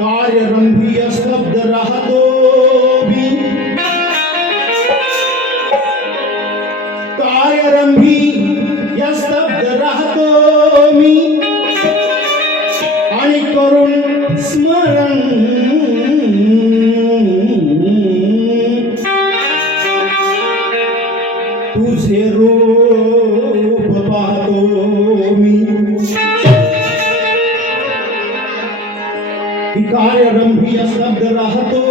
कार्यरंभी स्तब्ध राहतो मी, कार्यरंभी स्तब्ध राहतो मी, आणि करून स्मरण तुझे रूप पाहतो मी. कार्यरंभी स्तब्ध राहतो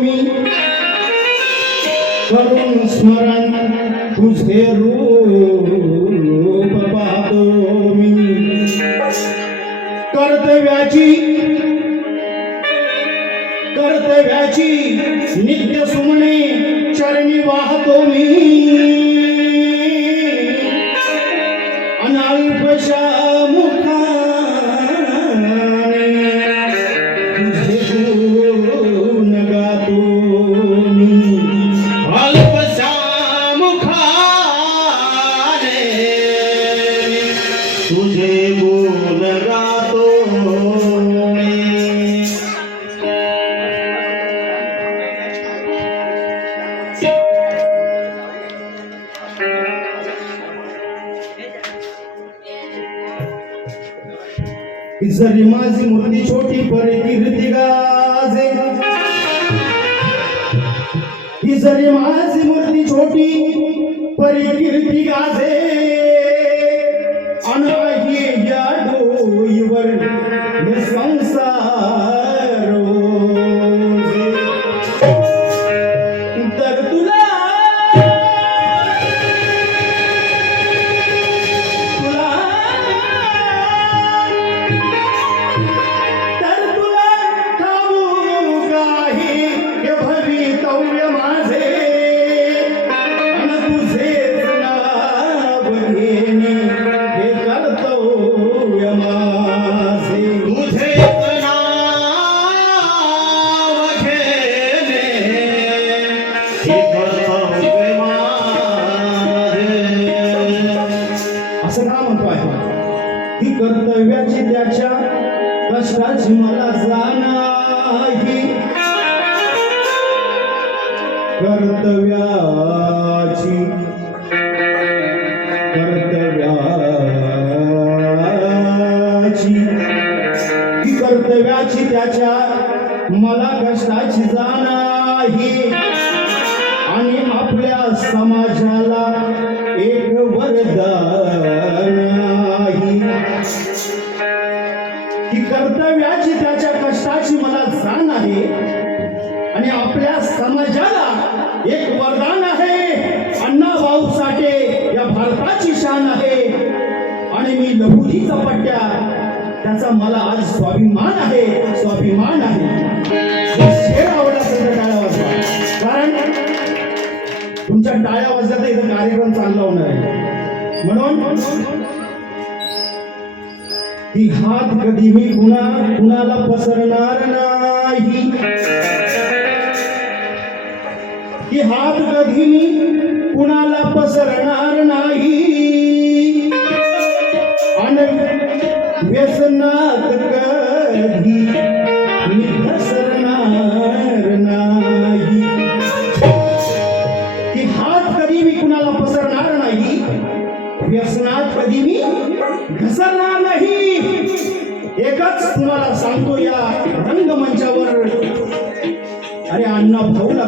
मी, करून स्मरण तुझे रूप पाहतो मी. कर्तव्याची नित्य सुमने चरणी वाहतो मी. अनाल्पशा तुझे बोल गातो जरी माझी मूर्ती छोटी परी कीर्ती गाजे, ही जरी माझी मूर्ती छोटी परी कीर्ती गाजे. अनाही या डोईवर हे संसार रोजे. तर तुला ठाऊक आहे हे भवितव्य माझे. अन तुझेच नाव घेणे हे कर्तव्य माझे. तुझेच नाव घेणे हे कर्तव्य माझे. असं का म्हणतो आहे की कर्तव्याची त्याच्या कष्टाची मला जाण आहे. कर्तव्याची त्याच्या मला कष्टाची जाण आहे. आणि आपल्या समाजाला एक वरदान आहे की कर्तव्याची त्याच्या कष्टाची मला जाण आहे. आणि आपल्या समाजाला एक वरदान आहे. अण्णा भाऊ साठे या भारताची शान आहे. आणि मी लहुजीचा पट्ट्या त्याचा मला आज स्वाभिमान आहे, स्वाभिमान आहे. शेर आवडला तर टाळ्या वाजवा, कारण तुमच्या टाळ्या वाजल्या तर इथं कार्यक्रम चांगला होणार आहे. म्हणून ही हात कधी मी कुणाला पसरणार नाही. ही हात कधी मी कुणाला पसरणार नाही. व्यसनात कधी मी घसरणार नाही. की हात मी कुणाला पसरणार नाही, व्यसनात कधी मी घसरणार नाही. एकच तुम्हाला सांगतो या रंगमंचावर, अरे अण्णा भाऊला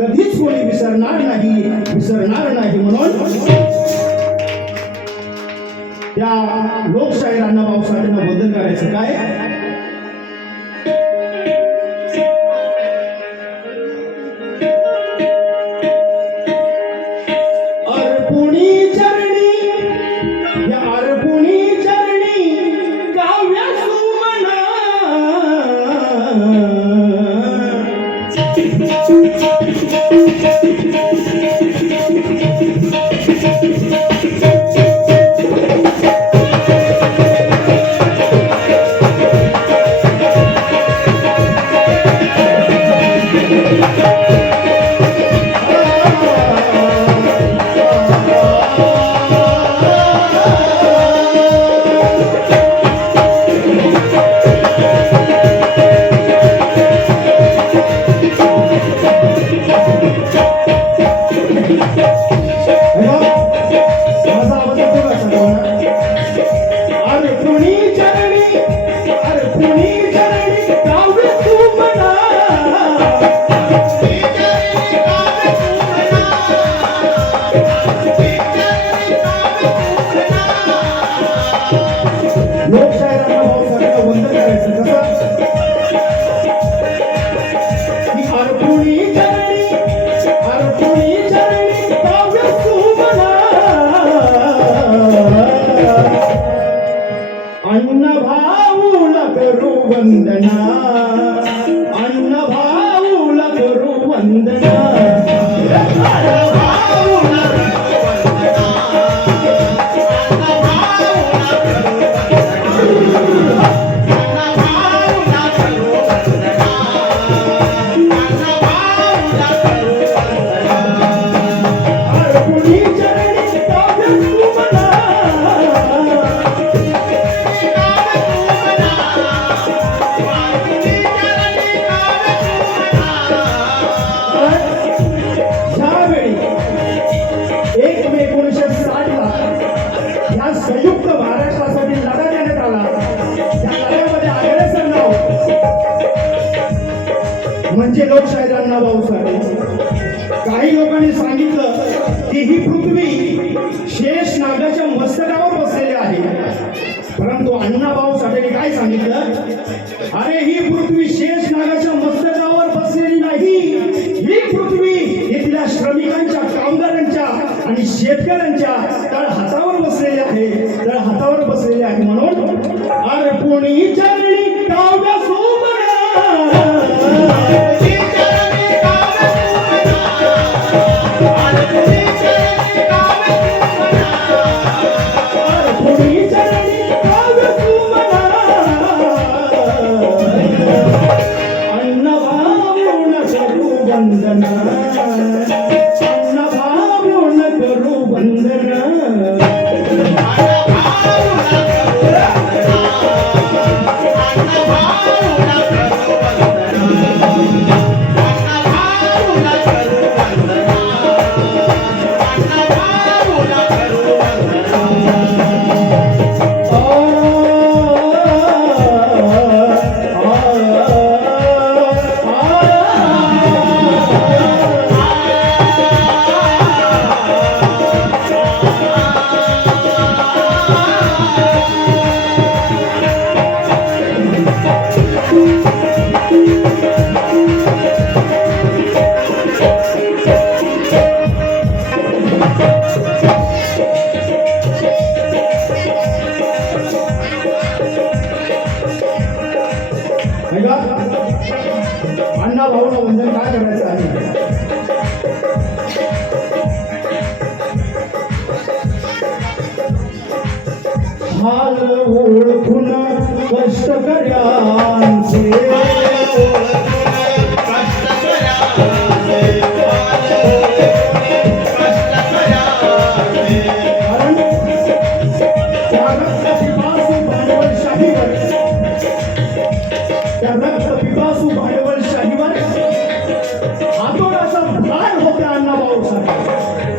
कधीच कोणी विसरणार नाही. म्हणून त्या लोकशाहीर अण्णा भाऊ साठेंना बदल करायचं काय? म्हणजे लोकशाहीर अण्णा भाऊ साठे. काही लोकांनी सांगितलं की ही पृथ्वी शेष नागाच्या मस्तकावर बसलेली आहे, परंतु अण्णा भाऊ साठेने काय सांगितलं, अरे ही पृथ्वी शेष नागाच्या मस्तकावर बसलेली नाही, ही पृथ्वी इथल्या श्रमिकांच्या, कामगारांच्या आणि शेतकऱ्यांच्या तळहातावर बसलेली आहे, तळहातावर बसलेली आहे. म्हणून अरे कोणी चरणी काव्य अण्णा भाऊला वंदन काय करायचं आहे. हाल ओळखून कष्टकऱ्यांचे भांडवलशाहीवर हातोडाचा भार होता अण्णा भाऊ साठे.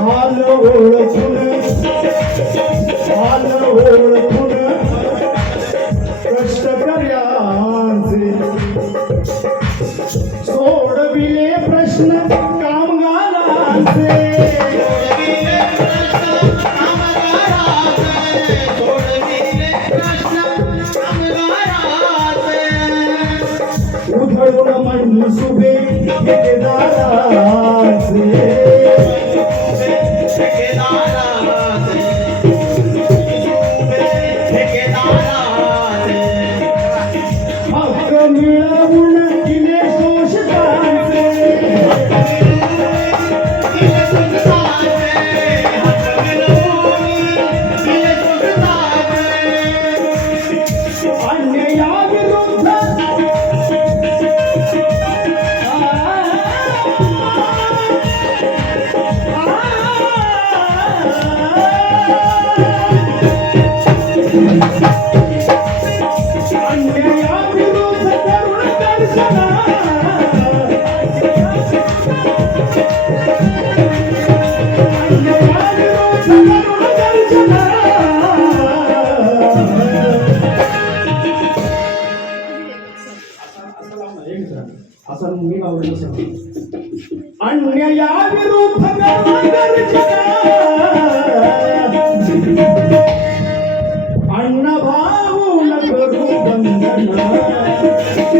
हाल ओळखून कष्टकर्यांचे सोडविले प्रश्न कामगारांचे उधळून मनसुबे ठेकेदाराचे हक्क मिळवून दिले शोषकांचे अन्यायाविरुद्ध अन्यायाविरुद्ध करुण गर्जना अन्यायाविरुद्ध करुण गर्जना असं मी आवडलं अन्यायाविरुद्ध करुण गर्जना अन्नभाऊ न करू बंधना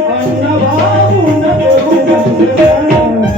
अन्नभाऊ न करू बंधना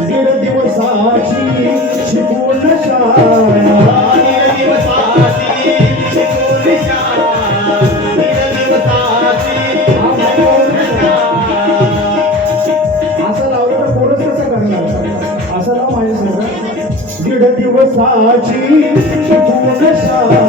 दीड दिवसाची शिकवण शाळा असं लावलं तर कोणच कसं करणार असं लाव माझ्या सगळं दीड दिवसाची शिकवण शाळा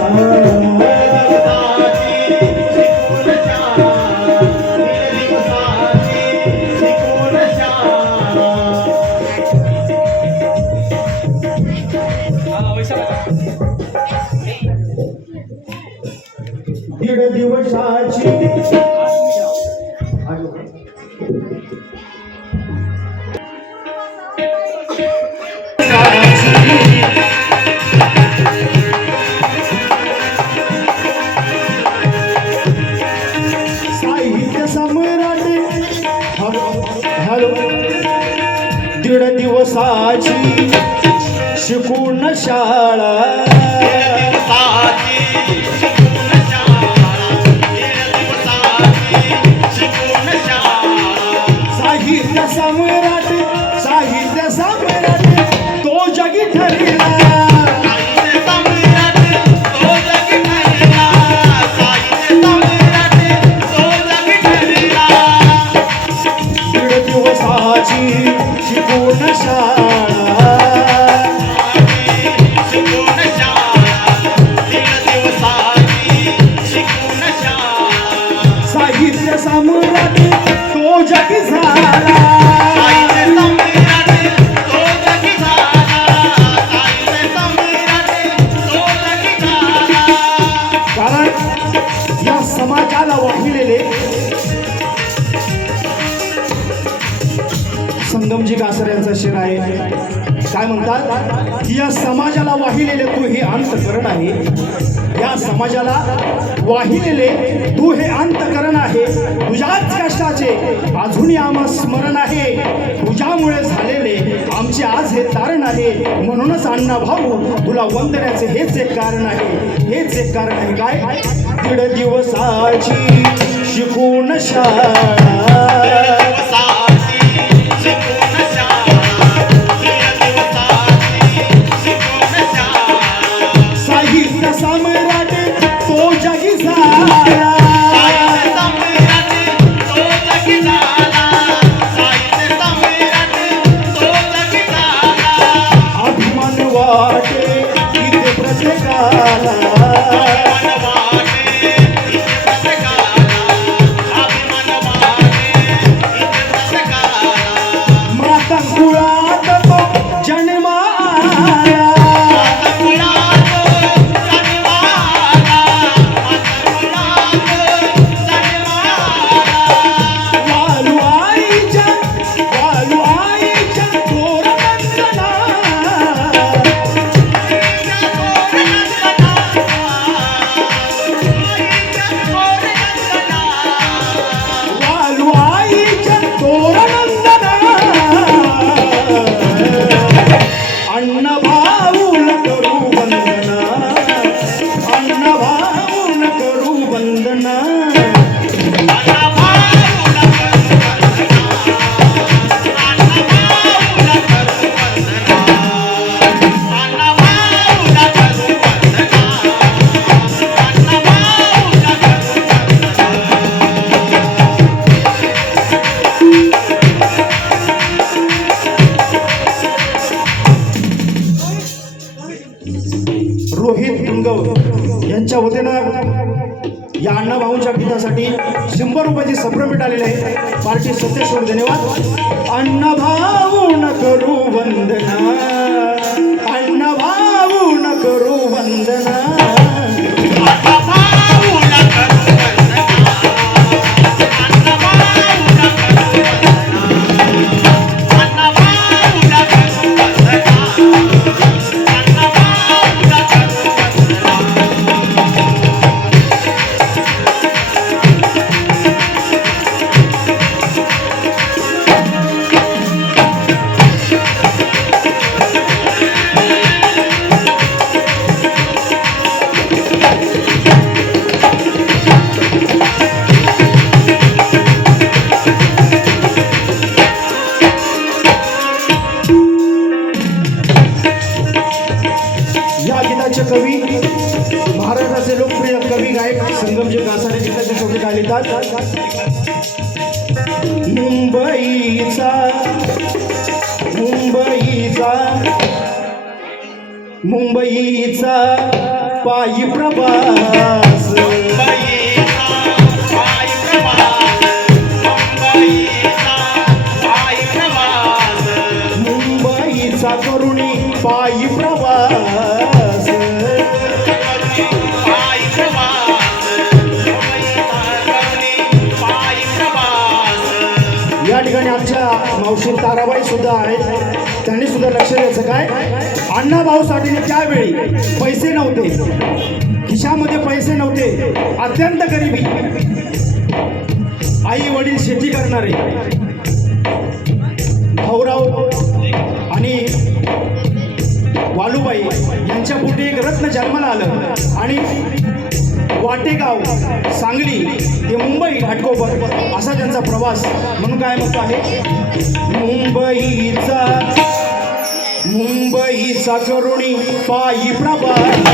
दीड दिवसाची साहित्य सम्राट हॅलो दीड दिवसाची शिकून शाळा साहित्य सम्राट तो जगी ठरला दीड दिवसाची शिकून शाळा साहित्य सम्राट तो जगी झाला समाजाला वाहिलेले संगमजी कासर यांचा शेर आहे काय म्हणतात या समाजाला वाहिलेले तू हे अंतकरण आहे या समाजाला वाहिलेले तू हे अंतकरण आहे तुझ्याच कष्टाचे अजूनही आम्हा स्मरण आहे तुझ्यामुळे झालेले आमचे आज हे तारण आहे म्हणूनच अण्णा भाऊ तुला वंदण्याचे हेच एक कारण आहे काय दीड दिवसाची शिकून शाळा रोहित तुंगव यांच्या वतीनं या अण्णाभाऊंच्या गीतासाठी 100 रुपयाची संभ्रम आलेले आहे. पार्टी सत्तेश्वर धन्यवाद. अण्णाभाऊ न करू वंदना, अण्णाभाऊ न करू वंदना. कवी महाराष्ट्राचे लोकप्रिय कवी गायक संगमजी कासारे गीताचे शोधे काय लिहितात. मुंबईचा मुंबईचा मुंबईचा पायी प्रवास, मुंबईचा करुणी पायी प्रवास. या ठिकाणी आमच्या मावशी ताराबाई सुद्धा आहेत, त्यांनी सुद्धा लक्ष द्यायचं काय. अण्णाभाऊसाठी त्यावेळी पैसे नव्हते, खिशामध्ये पैसे नव्हते, अत्यंत गरिबी, आई वडील शेती करणारे, भाऊराव आणि वालूबाई यांच्या पोटी एक रत्न जन्माला आलं आणि वाटेगाव, सांगली ते मुंबई घाटकोपर असा त्यांचा प्रवास. म्हणून काय म्हणतो आहे, मुंबईचा मुंबईचा करुणी पायी प्रवास.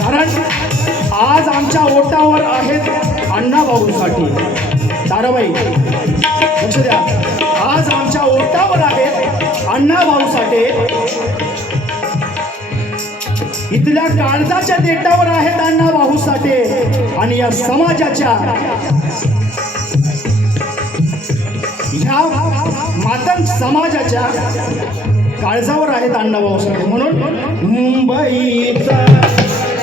कारण आज आमच्या ओटावर आहेत अण्णाभाऊंसाठी. ताराबाई लक्ष द्या, आज आमच्या ओटावर आहेत अण्णाभाऊसाठी, इथल्या काळजाच्या देटावर आहेत अण्णाभाऊसाठी आणि या समाजाच्या ह्या मातंग समाजाच्या काळजावर आहेत अण्णाभाऊसाठी. म्हणून मुंबईचा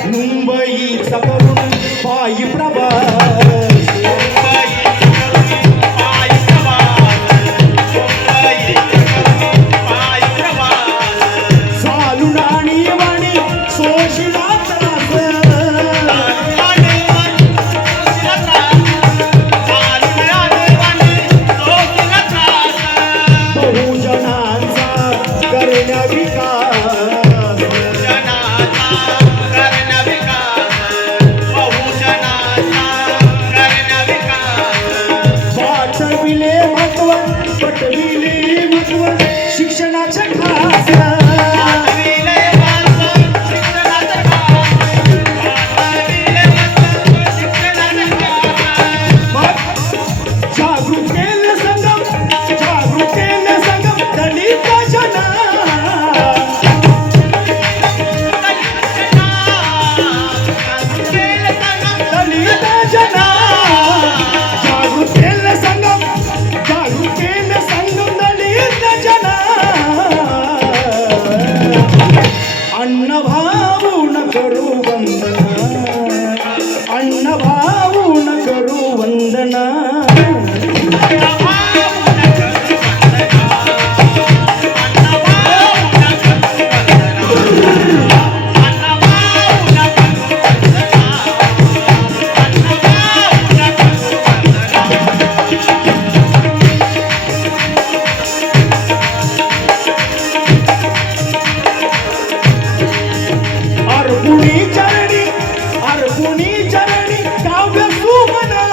मुंबईचा करून पायी प्रवास. अण्णाभाऊ न करू वंदना, अण्णाभाऊ न करू वंदना. चरणी काव्य सुमना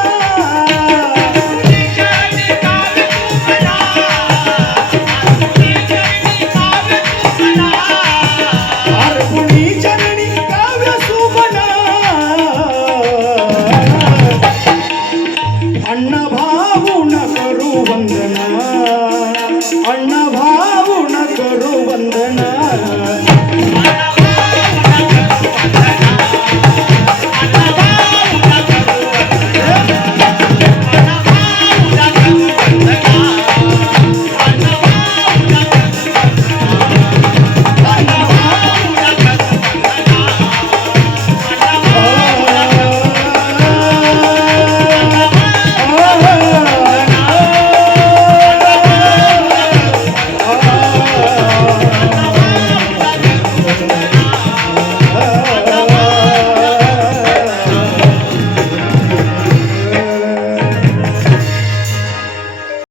अण्णा भाऊ न करू वंदना, अण्णा भाऊ न करू वंदना.